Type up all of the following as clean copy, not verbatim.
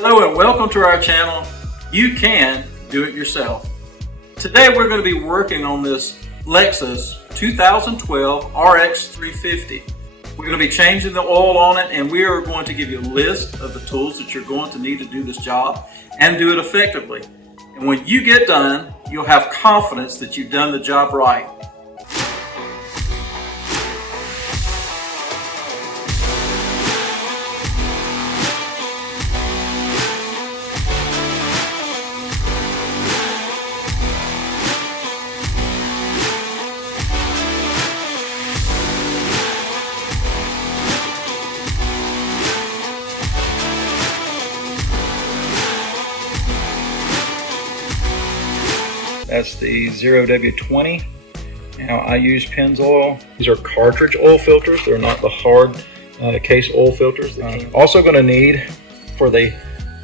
Hello and welcome to our channel. You can do it yourself. Today we're going to be working on this Lexus 2012 RX 350. We're going to be changing the oil on it, and we are going to give you a list of the tools that you're going to need to do this job and do it effectively. And when you get done, you'll have confidence that you've done the job right. That's the 0W20. Now I use Pennzoil. These are cartridge oil filters. They're not the hard case oil filters. Also going to need, for the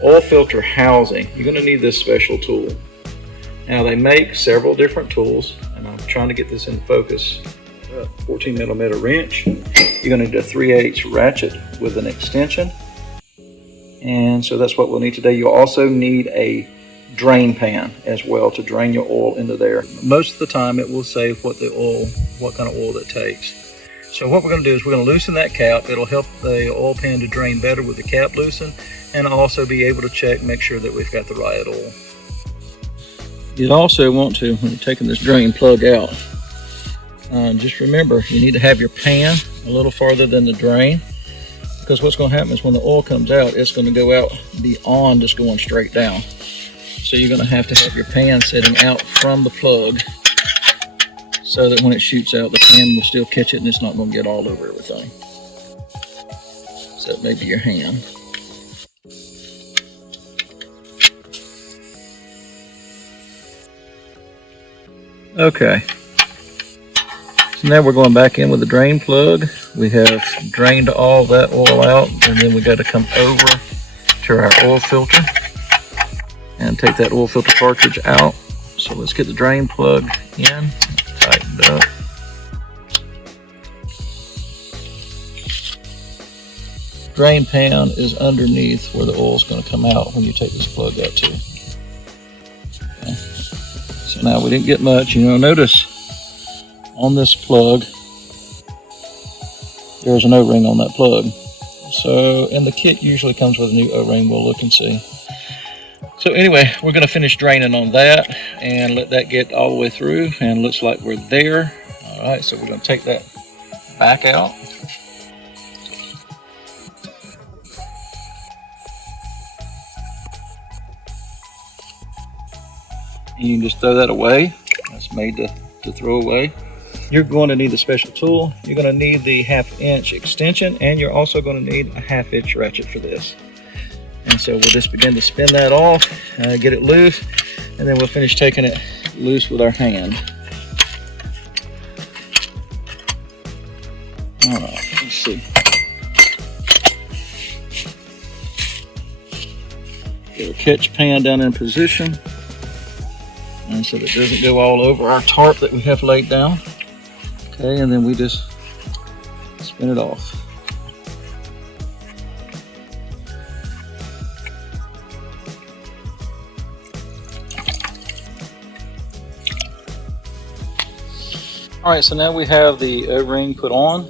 oil filter housing, you're going to need this special tool. Now they make several different tools, and I'm trying to get this in focus. 14 millimeter wrench. You're going to need a 3/8 ratchet with an extension. And so that's what we'll need today. You'll also need a drain pan as well to drain your oil into there. Most of the time it will say what kind of oil it takes. So what we're going to do is we're going to loosen that cap. It'll help the oil pan to drain better with the cap loosened, and also be able to check, make sure that we've got the right oil. You'd also want to, when you're taking this drain plug out, just remember you need to have your pan a little farther than the drain, because what's going to happen is when the oil comes out, it's going to go out beyond just going straight down. So you're going to have your pan setting out from the plug so that when it shoots out, the pan will still catch it and it's not going to get all over everything. Except maybe your hand. Okay. So now we're going back in with the drain plug. We have drained all that oil out, and then we got to come over to our oil filter and take that oil filter cartridge out. So let's get the drain plug in, tightened up. Drain pan is underneath where the oil is going to come out when you take this plug out too. Okay. So now we didn't get much. Notice on this plug, there's an O-ring on that plug. So, and the kit usually comes with a new O-ring. We'll look and see. So anyway, we're going to finish draining on that and let that get all the way through, and looks like we're there. All right, so we're going to take that back out. And you can just throw that away. That's made to throw away. You're going to need a special tool. You're going to need the 1/2 inch extension, and you're also going to need a 1/2 inch ratchet for this. And so we'll just begin to spin that off, get it loose, and then we'll finish taking it loose with our hand. All right, let's see. Get our catch pan down in position, and so that it doesn't go all over our tarp that we have laid down. Okay, and then we just spin it off. All right, so now we have the O-ring put on,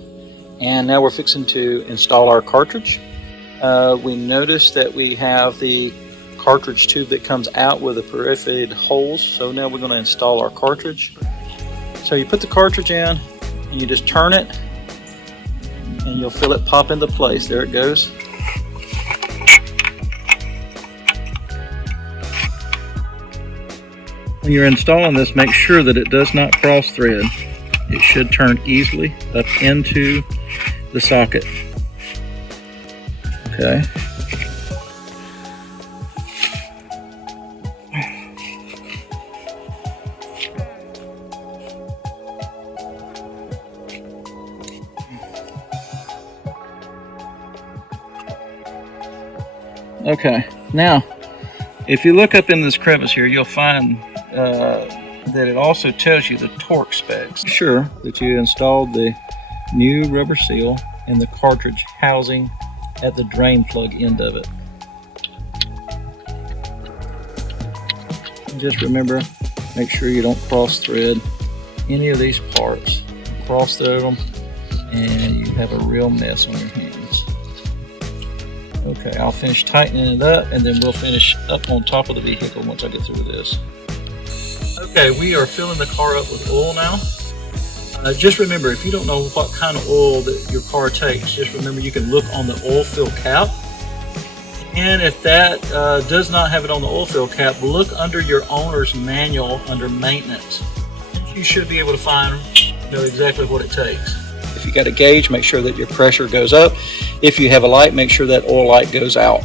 and now we're fixing to install our cartridge. We noticed that we have the cartridge tube that comes out with the perforated holes, so now we're going to install our cartridge. So you put the cartridge in, and you just turn it, and you'll feel it pop into place. There it goes. When you're installing this, make sure that it does not cross thread. It should turn easily up into the socket. Okay. Okay, now if you look up in this crevice here, you'll find that it also tells you the torque specs. Sure that you installed the new rubber seal in the cartridge housing at the drain plug end of it. And just remember, make sure you don't cross thread any of these parts. Cross thread them and you have a real mess on your hands. Okay, I'll finish tightening it up and then we'll finish up on top of the vehicle once I get through this. Okay, we are filling the car up with oil now. Just remember, if you don't know what kind of oil that your car takes, just remember you can look on the oil fill cap. And if that does not have it on the oil fill cap, look under your owner's manual under maintenance. You should be able to find exactly what it takes. If you got a gauge, make sure that your pressure goes up. If you have a light, make sure that oil light goes out.